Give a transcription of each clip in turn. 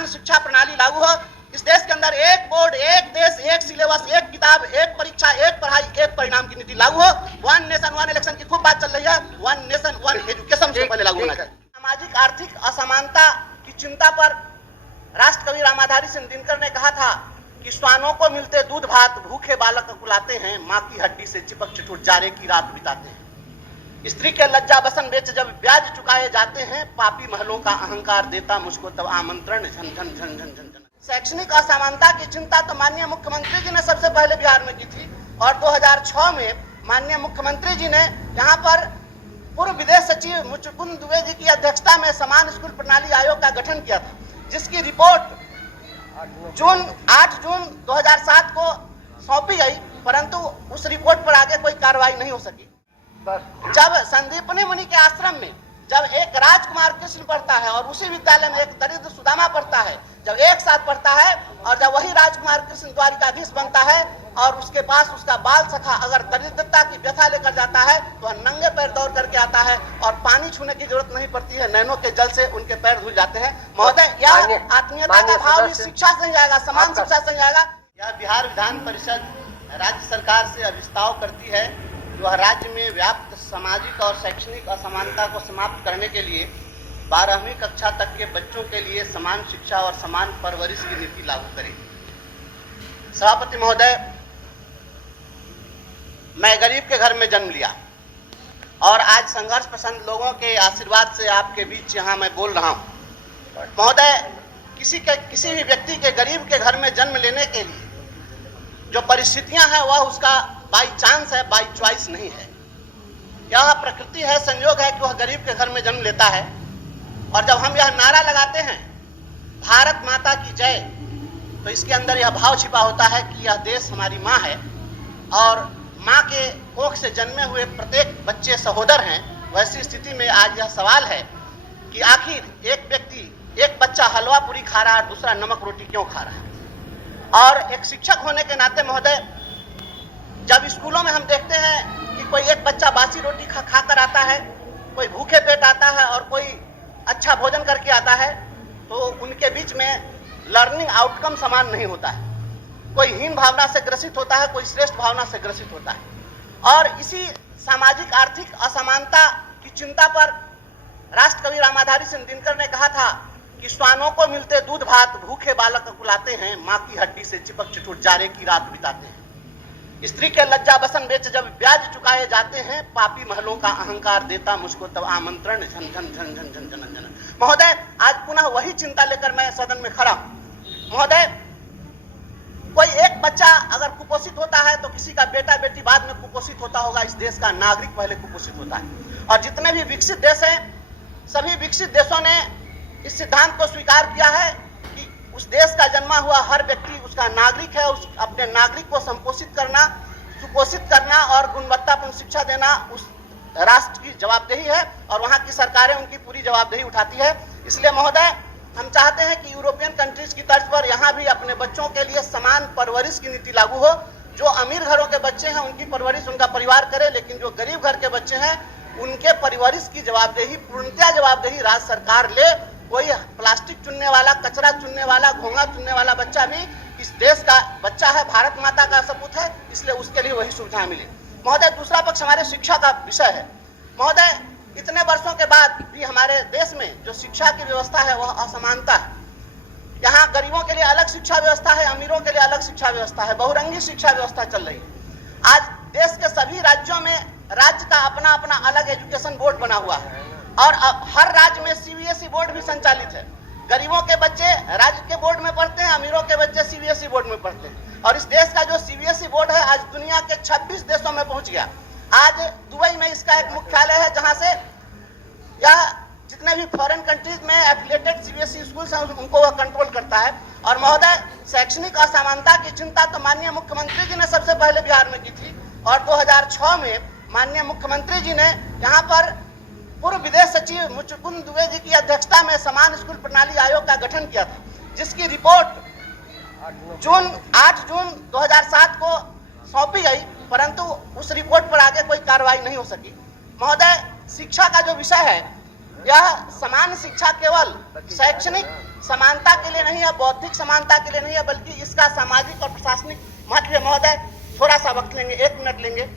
समान शिक्षा प्रणाली लागू हो। इस देश के अंदर एक बोर्ड, एक देश, एक सिलेबस, एक किताब, एक परीक्षा, एक पढ़ाई, एक परिणाम की नीति लागू हो। वन नेशन वन इलेक्शन की खूब बात चल रही है, वन नेशन वन एजुकेशन से पहले लागू होना चाहिए। सामाजिक आर्थिक असमानता की चिंता पर राष्ट्र कवि रामाधारी सिंह दिनकर ने कहा था कि श्वानों को मिलते दूध भात, भूखे बालक को कुलाते हैं, माँ की हड्डी से चिपक चिटुट जाड़े की रात बिताते हैं। स्त्री के लज्जा बसन बेच जब ब्याज चुकाए जाते हैं, पापी महलों का अहंकार देता मुझको तब आमंत्रण, झन झन झन झन झन झन। शैक्षणिक असमानता की चिंता तो माननीय मुख्यमंत्री जी ने सबसे पहले बिहार में की थी और 2006 में माननीय मुख्यमंत्री जी ने यहाँ पर पूर्व विदेश सचिव मुचकुंद दुबे जी की अध्यक्षता में समान स्कूल प्रणाली आयोग का गठन किया था, जिसकी रिपोर्ट 8 जून 2007 को सौंपी गई, परंतु उस रिपोर्ट पर आगे कोई कार्रवाई नहीं हो सकी। जब संदीपनी मुनि के आश्रम में जब एक राजकुमार कृष्ण पढ़ता है और उसी विद्यालय में एक दरिद्र सुदामा पढ़ता है, जब एक साथ पढ़ता है और जब वही राजकुमार कृष्ण द्वारिकाधीश बनता है और उसके पास उसका बाल सखा अगर दरिद्रता की व्यथा लेकर जाता है तो वह नंगे पैर दौड़ करके आता है और पानी छूने की जरूरत नहीं पड़ती है, नैनों के जल से उनके पैर धुल जाते हैं। महोदय, यह आत्मीयता का भाव भी शिक्षा से जाएगा, समान शिक्षा से जाएगा। यह बिहार विधान परिषद राज्य सरकार से अभिस्ताव करती है कि वह राज्य में व्याप्त सामाजिक और शैक्षणिक असमानता को समाप्त करने के लिए 12वीं कक्षा तक के बच्चों के लिए समान शिक्षा और समान परवरिश की नीति लागू करेगी। सभापति महोदय, मैं गरीब के घर में जन्म लिया और आज संघर्ष पसंद लोगों के आशीर्वाद से आपके बीच यहाँ मैं बोल रहा हूँ। महोदय, किसी भी व्यक्ति के गरीब के घर में जन्म लेने के लिए जो परिस्थितियां हैं वह उसका बाई चांस है, बाई चॉइस नहीं है। यह प्रकृति है, संयोग है कि वह गरीब के घर में जन्म लेता है। और जब हम यह नारा लगाते हैं भारत माता की जय, तो इसके अंदर यह भाव छिपा होता है कि यह देश हमारी माँ है और माँ के कोख से जन्मे हुए प्रत्येक बच्चे सहोदर हैं। वैसी स्थिति में आज यह सवाल है कि आखिर एक बच्चा हलवा पूरी खा रहा है और दूसरा नमक रोटी क्यों खा रहा है। और एक शिक्षक होने के नाते महोदय, जब स्कूलों में हम देखते हैं कि कोई एक बच्चा बासी रोटी खा कर आता है, कोई भूखे पेट आता है और कोई अच्छा भोजन करके आता है, तो उनके बीच में लर्निंग आउटकम समान नहीं होता है। कोई हीन भावना से ग्रसित होता है, कोई श्रेष्ठ भावना से ग्रसित होता है। और इसी सामाजिक आर्थिक असमानता की चिंता पर राष्ट्र कवि रामाधारी सिंह दिनकर ने कहा था कि श्वानों को मिलते दूध भात, भूखे बालक को कुलाते हैं, माँ की हड्डी से चिपक चिटुट जाड़े की रात बिताते हैं। स्त्री के लज्जा बसन बेच जब ब्याज चुकाए जाते हैं, पापी महलों का अहंकार देता मुझको तब आमंत्रण, झन झन झन झन झन झन झन। महोदय, आज पुनः वही चिंता लेकर मैं सदन में खड़ा हूं। महोदय, कोई एक बच्चा अगर कुपोषित होता है तो किसी का बेटा बेटी बाद में कुपोषित होता होगा। इस देश का नागरिक पहले कुपोषित होता है। और जितने भी विकसित देश हैं, सभी विकसित देशों ने इस सिद्धांत को स्वीकार किया है कि उस देश का जन्मा हुआ हर व्यक्ति उसका नागरिक है। उस अपने नागरिक को संपोषित करना, सुपोषित करना और गुणवत्तापूर्ण शिक्षा देना उस राष्ट्र की जवाबदेही है और वहाँ की सरकारें उनकी पूरी जवाबदेही उठाती है। इसलिए महोदय, हम चाहते हैं कि यूरोपियन कंट्रीज की तर्ज पर यहाँ भी अपने बच्चों के लिए समान परवरिश की नीति लागू हो। जो अमीर घरों के बच्चे हैं उनकी परवरिश उनका परिवार करे, लेकिन जो गरीब घर के बच्चे हैं उनके परवरिश की जवाबदेही, पूर्णतः जवाबदेही राज्य सरकार ले। कोई प्लास्टिक चुनने वाला, कचरा चुनने वाला, घोंघा चुनने वाला बच्चा भी इस देश का बच्चा है, भारत माता का सपूत है, इसलिए उसके लिए वही सुविधा मिली। महोदय, दूसरा पक्ष हमारे शिक्षा का विषय है। महोदय, इतने वर्षों के बाद भी हमारे देश में जो शिक्षा की व्यवस्था है वह असमानता है। यहाँ गरीबों के लिए अलग शिक्षा व्यवस्था है, अमीरों के लिए अलग शिक्षा व्यवस्था है, बहुरंगी शिक्षा व्यवस्था चल रही है। आज देश के सभी राज्यों में राज्य का अपना अपना अलग एजुकेशन बोर्ड बना हुआ है और हर राज्य में सीबीएसई बोर्ड भी संचालित है। गरीबों के बच्चे राज्य के बोर्ड में पढ़ते हैं, अमीरों के बच्चे सीबीएसई बोर्ड में पढ़ते हैं। और इस देश का जो सीबीएसई बोर्ड है आज दुनिया के 26 देशों में पहुंच गया। आज दुबई में इसका एक मुख्यालय है जहां से यह जितने भी फॉरेन कंट्रीज में एफिलिएटेड सीबीएसई स्कूल्स हैं उनको वह कंट्रोल करता है। और महोदय, शैक्षणिक असमानता की चिंता तो माननीय मुख्यमंत्री जी ने सबसे पहले बिहार में की थी और 2006 में माननीय मुख्यमंत्री जी ने यहाँ पर पूर्व विदेश सचिव मुचकुंद दुबे जी की अध्यक्षता में समान स्कूल प्रणाली आयोग का गठन किया था, जिसकी रिपोर्ट 8 जून 2007 को सौंपी गई, परंतु उस रिपोर्ट पर आगे कोई कार्रवाई नहीं हो सकी। महोदय, शिक्षा का जो विषय है, यह समान शिक्षा केवल शैक्षणिक समानता के लिए नहीं है, बौद्धिक समानता के लिए नहीं है, बल्कि इसका सामाजिक और प्रशासनिक महत्व है। महोदय थोड़ा सा वक्त लेंगे, 1 मिनट लेंगे।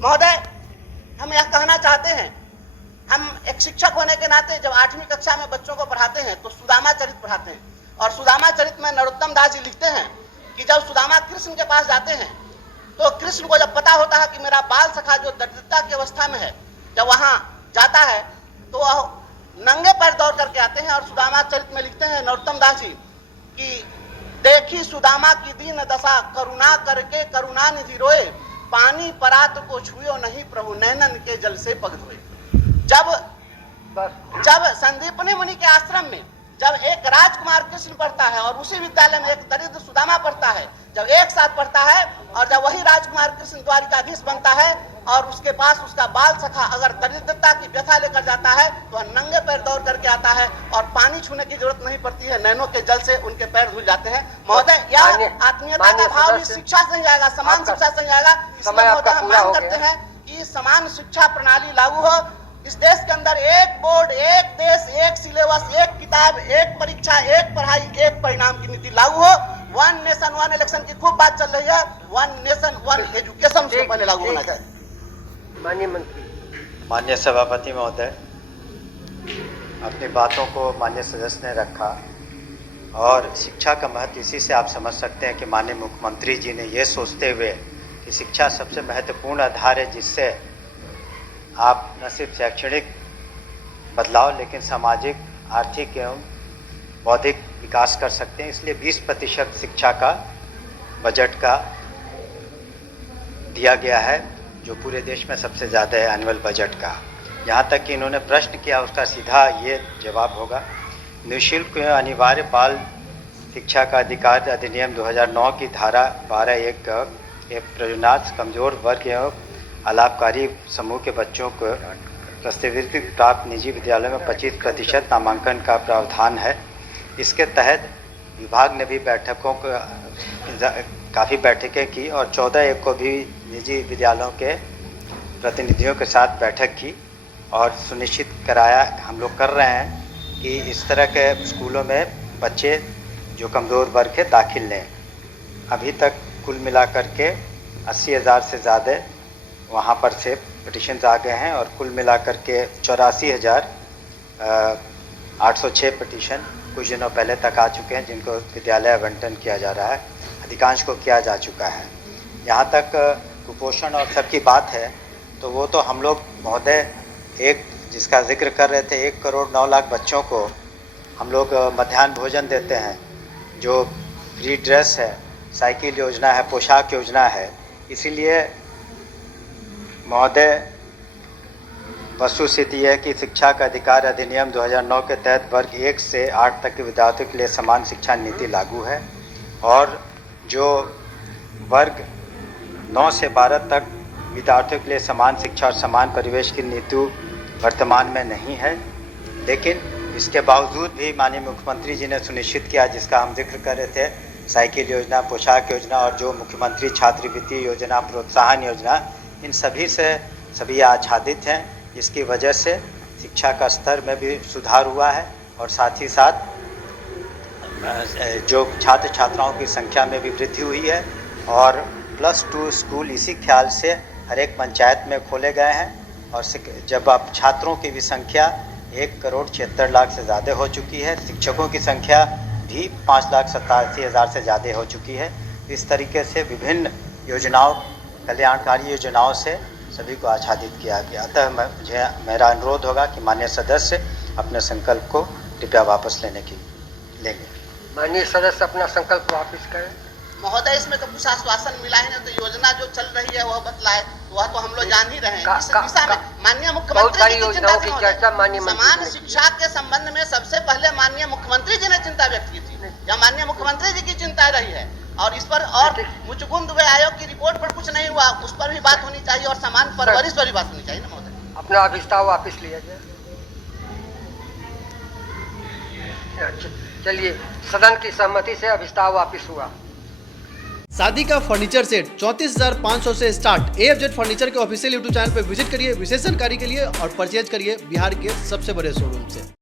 महोदय हम यह कहना चाहते हैं, हम एक शिक्षक होने के नाते जब 8वीं कक्षा में बच्चों को पढ़ाते हैं तो सुदामा चरित पढ़ाते हैं, और सुदामा चरित में नरोत्तम दास जी लिखते हैं कि जब सुदामा कृष्ण के पास जाते हैं तो कृष्ण को जब पता होता है कि मेरा बाल सखा जो दरिद्रता की अवस्था में है, जब वहां जाता है तो वह नंगे पैर दौड़ करके आते हैं। और सुदामा चरित में लिखते हैं नरोत्तम दास जी कि देखी सुदामा की दीन दशा, करुणा करके करुणा निधि रोए, पानी परात को छुयो नहीं प्रभु, नैनन के जल से पग धोए। जब संदीपनी मुनि के आश्रम में जब एक राजकुमार कृष्ण पढ़ता है और उसी विद्यालय में एक दरिद्र सुदामा पढ़ता है, जब एक साथ पढ़ता है, और जब वही राजकुमार कृष्ण द्वारिकाधीश बनता है और उसके पास उसका बाल सखा अगर दरिद्रता की व्यथा लेकर जाता है तो नंगे पैर दौड़ करके आता है और पानी छूने की जरूरत नहीं पड़ती है, नैनों के जल से उनके पैर धुल जाते हैं। महोदय यह आत्मीयता का भाव भी शिक्षा से ही आएगा, समान शिक्षा से ही आएगा। इसलिए महोदय हम मांग करते हैं कि समान शिक्षा प्रणाली लागू हो। इस देश के अंदर एक बोर्ड, एक देश, एक सिलेबस, एक किताब, एक परीक्षा, एक पढ़ाई, एक परिणाम की नीति लागू हो। 1 नेशन 1 इलेक्शन की खूब बात चल रही है, 1 नेशन 1 एजुकेशन से पहले लागू होना चाहिए। माननीय मंत्री। माननीय सभापति महोदय, अपनी बातों को माननीय सदस्य ने रखा, और शिक्षा का महत्व इसी से आप समझ सकते हैं कि माननीय मुख्यमंत्री जी ने ये सोचते हुए कि शिक्षा सबसे महत्वपूर्ण आधार है जिससे आप न सिर्फ शैक्षणिक बदलाव लेकिन सामाजिक, आर्थिक एवं बौद्धिक विकास कर सकते हैं, इसलिए 20% शिक्षा का बजट का दिया गया है, जो पूरे देश में सबसे ज़्यादा है एनुअल बजट का। यहाँ तक कि इन्होंने प्रश्न किया, उसका सीधा ये जवाब होगा, निःशुल्क एवं अनिवार्य बाल शिक्षा का अधिकार अधिनियम 2009 की धारा 12(1) प्रयोजनार्थ कमजोर वर्ग एवं अलाभकारी समूह के बच्चों को प्रस्तावित प्राप्त निजी विद्यालयों में 25% नामांकन का प्रावधान है। इसके तहत विभाग ने भी काफ़ी बैठकें की और 14(1) को भी निजी विद्यालयों के प्रतिनिधियों के साथ बैठक की और सुनिश्चित कराया, हम लोग कर रहे हैं कि इस तरह के स्कूलों में बच्चे जो कमज़ोर वर्ग के दाखिल लें। अभी तक कुल मिलाकर के 80,000 से ज़्यादा वहाँ पर से पिटिशन्स आ गए हैं और कुल मिलाकर के 84,806 पिटिशन कुछ दिनों पहले तक आ चुके हैं, जिनको विद्यालय आवंटन किया जा रहा है, अधिकांश को किया जा चुका है। यहाँ तक कुपोषण और सबकी बात है तो वो तो हम लोग महोदय एक जिसका जिक्र कर रहे थे, 1 करोड़ 9 लाख बच्चों को हम लोग मध्याह्न भोजन देते हैं, जो फ्री ड्रेस है, साइकिल योजना है, पोशाक योजना है। इसीलिए महोदय वस्तुस्थिति है कि शिक्षा का अधिकार अधिनियम 2009 के तहत वर्ग 1 से 8 तक के विद्यार्थियों के लिए समान शिक्षा नीति लागू है, और जो वर्ग 9 से 12 तक विद्यार्थियों के लिए समान शिक्षा और समान परिवेश की नीति वर्तमान में नहीं है। लेकिन इसके बावजूद भी माननीय मुख्यमंत्री जी ने सुनिश्चित किया, जिसका हम जिक्र कर रहे थे, साइकिल योजना, पोशाक योजना और जो मुख्यमंत्री छात्रवृत्ति योजना, प्रोत्साहन योजना, इन सभी से सभी आच्छादित हैं। इसकी वजह से शिक्षा का स्तर में भी सुधार हुआ है और साथ ही साथ जो छात्र छात्राओं की संख्या में भी वृद्धि हुई है, और +2 स्कूल इसी ख्याल से हर एक पंचायत में खोले गए हैं। और जब अब छात्रों की भी संख्या 1,76,00,000 से ज़्यादा हो चुकी है, शिक्षकों की संख्या भी 5,87,000 से ज़्यादा हो चुकी है। इस तरीके से विभिन्न योजनाओं, कल्याणकारी योजनाओं से सभी को आच्छादित किया गया। अतः मेरा अनुरोध होगा कि माननीय सदस्य अपने संकल्प को कृपया वापस लेंगे। माननीय सदस्य अपना संकल्प वापस करें। महोदय इसमें तो कुछ आश्वासन मिला है ना, तो योजना जो चल रही है वह बतलाए, वह तो हम लोग जान ही रहे हैं। इस दिशा में माननीय मुख्यमंत्री जी की चिंता थी, समान शिक्षा के संबंध में सबसे पहले माननीय मुख्यमंत्री जी ने चिंता व्यक्त की थी, या माननीय मुख्यमंत्री जी की चिंता रही है, और इस पर और मुचुकुंद आयोग की रिपोर्ट पर कुछ नहीं हुआ, उस पर भी बात होनी चाहिए और समान परवरिश पर भी बात होनी चाहिए ना महोदय। अपना अभिस्ताव वापस लिया जाए। चलिए, सदन की सहमति से अभिस्ताव वापस हुआ। शादी का फर्नीचर सेट 34,500 से स्टार्ट। AFZ फर्नीचर के ऑफिशियल YouTube चैनल पर विजिट करिए विशेष जानकारी के लिए और परचेज करिए बिहार के सबसे बड़े शोरूम से।